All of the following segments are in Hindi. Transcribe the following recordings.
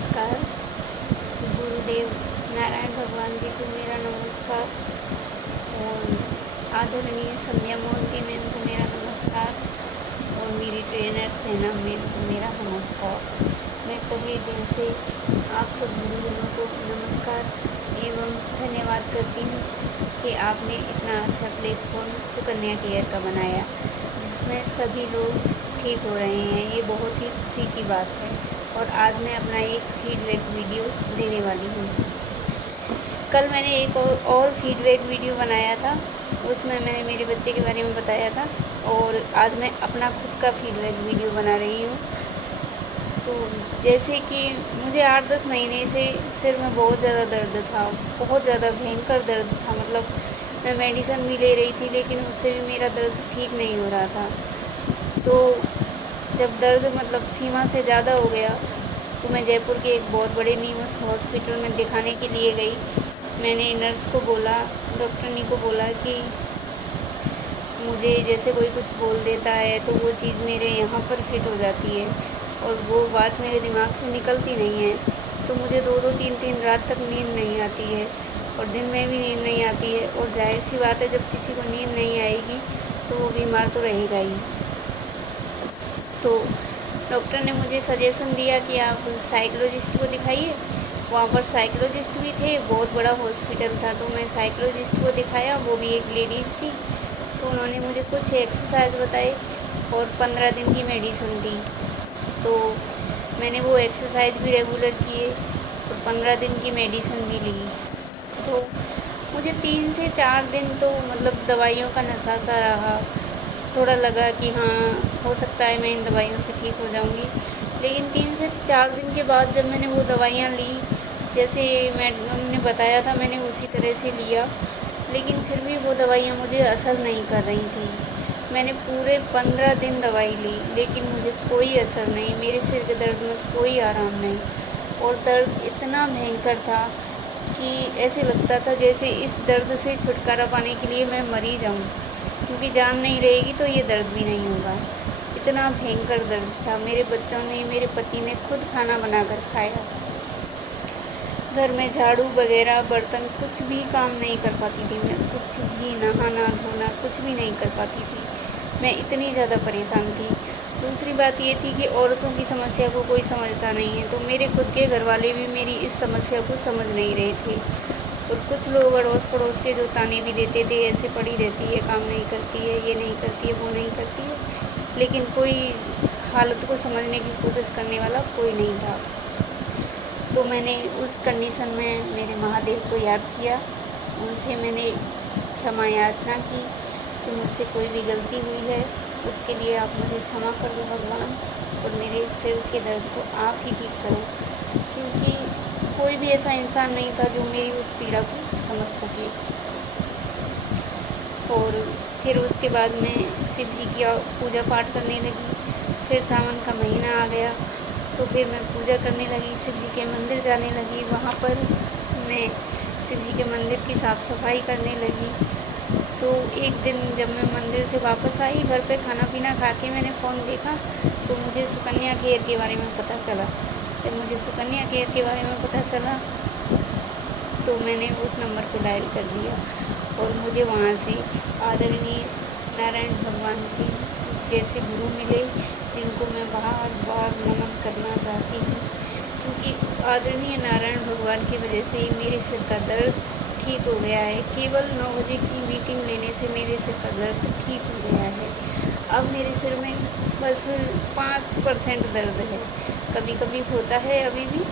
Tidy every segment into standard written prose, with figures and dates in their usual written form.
नमस्कार। गुरुदेव नारायण भगवान जी को मेरा नमस्कार और आदरणीय संध्या मोहंती मैम को मेरा नमस्कार और मेरी ट्रेनर सेना मैम को मेरा नमस्कार। मैं तहे दिल से आप सब गुरुजनों को नमस्कार एवं धन्यवाद करती हूँ कि आपने इतना अच्छा प्लेटफॉर्म सुकन्या केयर का बनाया जिसमें सभी लोग ठीक हो रहे हैं। ये बहुत ही खुशी की बात है और आज मैं अपना एक फीडबैक वीडियो देने वाली हूँ। कल मैंने एक और फीडबैक वीडियो बनाया था, उसमें मैंने मेरे बच्चे के बारे में बताया था और आज मैं अपना खुद का फीडबैक वीडियो बना रही हूँ। तो जैसे कि मुझे 8-10 महीने से सिर में बहुत ज़्यादा दर्द था, बहुत ज़्यादा भयंकर दर्द था। मतलब मैं मेडिसिन भी ले रही थी लेकिन उससे भी मेरा दर्द ठीक नहीं हो रहा था। तो जब दर्द मतलब सीमा से ज़्यादा हो गया तो मैं जयपुर के एक बहुत बड़े नीमस हॉस्पिटल में दिखाने के लिए गई। मैंने नर्स को बोला, डॉक्टरनी को बोला कि मुझे जैसे कोई कुछ बोल देता है तो वो चीज़ मेरे यहाँ पर फिट हो जाती है और वो बात मेरे दिमाग से निकलती नहीं है। तो मुझे 2-2 3-3 रात तक नींद नहीं आती है और दिन में भी नींद नहीं आती है। और जाहिर सी बात है, जब किसी को नींद नहीं आएगी तो वो बीमार तो रहेगा ही। तो डॉक्टर ने मुझे सजेशन दिया कि आप साइकोलॉजिस्ट को दिखाइए। वहाँ पर साइकोलॉजिस्ट भी थे, बहुत बड़ा हॉस्पिटल था। तो मैं साइकोलॉजिस्ट को दिखाया, वो भी एक लेडीज़ थी। तो उन्होंने मुझे कुछ एक्सरसाइज बताए और 15 दिन की मेडिसिन दी। तो मैंने वो एक्सरसाइज भी रेगुलर किए और 15 दिन की मेडिसिन भी ली। तो मुझे 3 से 4 दिन तो मतलब दवाइयों का नशा सा रहा। थोड़ा लगा कि हाँ, हो सकता है मैं इन दवाइयों से ठीक हो जाऊंगी। लेकिन 3 से 4 दिन के बाद जब मैंने वो दवाइयाँ ली, जैसे मैडम ने बताया था मैंने उसी तरह से लिया, लेकिन फिर भी वो दवाइयाँ मुझे असर नहीं कर रही थी। मैंने पूरे 15 दिन दवाई ली लेकिन मुझे कोई असर नहीं, मेरे सिर के दर्द में कोई आराम नहीं। और दर्द इतना भयंकर था कि ऐसे लगता था जैसे इस दर्द से छुटकारा पाने के लिए मैं मर ही जाऊँ, क्योंकि जान नहीं रहेगी तो ये दर्द भी नहीं होगा। इतना भयंकर दर्द था। मेरे बच्चों ने, मेरे पति ने खुद खाना बनाकर खाया। घर में झाड़ू वगैरह, बर्तन, कुछ भी काम नहीं कर पाती थी मैं, कुछ भी नहाना धोना कुछ भी नहीं कर पाती थी। मैं इतनी ज़्यादा परेशान थी। दूसरी बात ये थी कि औरतों की समस्या को कोई समझता नहीं है। तो मेरे खुद के घर वाले भी मेरी इस समस्या को समझ नहीं रहे थे। और कुछ लोग अड़ोस पड़ोस के जो ताने भी देते थे, ऐसे पड़ी रहती है, काम नहीं करती है, ये नहीं करती है, वो नहीं करती है, लेकिन कोई हालत को समझने की कोशिश करने वाला कोई नहीं था। तो मैंने उस कंडीशन में मेरे महादेव को याद किया, उनसे मैंने क्षमा याचना की कि मुझसे कोई भी गलती हुई है, उसके लिए आप मुझे क्षमा कर दो भगवान, और मेरे सिर के दर्द को आप ही ठीक करो। क्योंकि कोई भी ऐसा इंसान नहीं था जो मेरी उस पीड़ा को समझ सके। और फिर उसके बाद मैं शिव जी की पूजा पाठ करने लगी। फिर सावन का महीना आ गया तो फिर मैं पूजा करने लगी, शिव जी के मंदिर जाने लगी। वहाँ पर मैं शिव जी के मंदिर की साफ़ सफाई करने लगी। तो एक दिन जब मैं मंदिर से वापस आई, घर पे खाना पीना खा के मैंने फ़ोन देखा तो मुझे सुकन्या केयर के बारे में पता चला। जब मुझे सुकन्या केयर के बारे में पता चला तो मैंने उस नंबर को डायल कर दिया और मुझे वहाँ से आदरणीय नारायण भगवान जी जैसे गुरु मिले, जिनको मैं बार बार नमन करना चाहती हूँ। क्योंकि आदरणीय नारायण भगवान की वजह से ही मेरे सिर का दर्द ठीक हो गया है। केवल 9 बजे की मीटिंग लेने से मेरे सिर का दर्द ठीक हो गया है। अब मेरे सिर में बस 5% दर्द है। कभी कभी होता है अभी भी,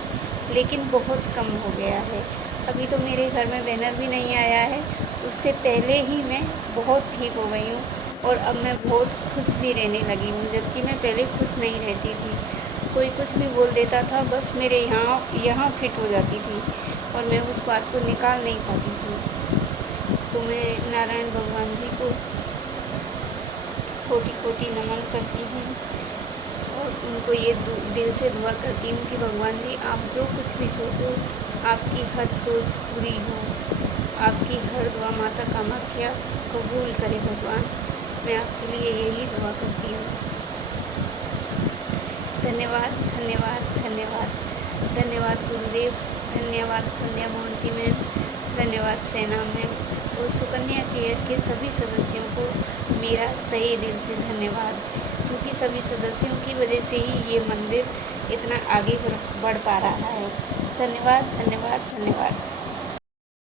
लेकिन बहुत कम हो गया है। अभी तो मेरे घर में बैनर भी नहीं आया है, उससे पहले ही मैं बहुत ठीक हो गई हूँ और अब मैं बहुत खुश भी रहने लगी हूँ, जबकि मैं पहले खुश नहीं रहती थी। कोई कुछ भी बोल देता था, बस मेरे यहाँ फिट हो जाती थी और मैं उस बात को निकाल नहीं पाती थी। तो मैं नारायण भगवान जी को कोटि कोटि नमन करती हूँ और उनको ये दिल से दुआ करती हूँ कि भगवान जी, आप जो कुछ भी सोचो, आपकी हर सोच पूरी हो, आपकी हर दुआ माता कामाख्या कबूल करे भगवान। मैं आपके लिए यही दुआ करती हूँ। धन्यवाद, धन्यवाद, धन्यवाद, धन्यवाद। धन्यवाद गुरुदेव, धन्यवाद संध्या मोहंती मैम, धन्यवाद सेना मैम और सुकन्या केयर के सभी सदस्यों को मेरा तहे दिल से धन्यवाद, क्योंकि सभी सदस्यों की वजह से ही ये मंदिर इतना आगे बढ़ पा रहा है। धन्यवाद धन्यवाद धन्यवाद।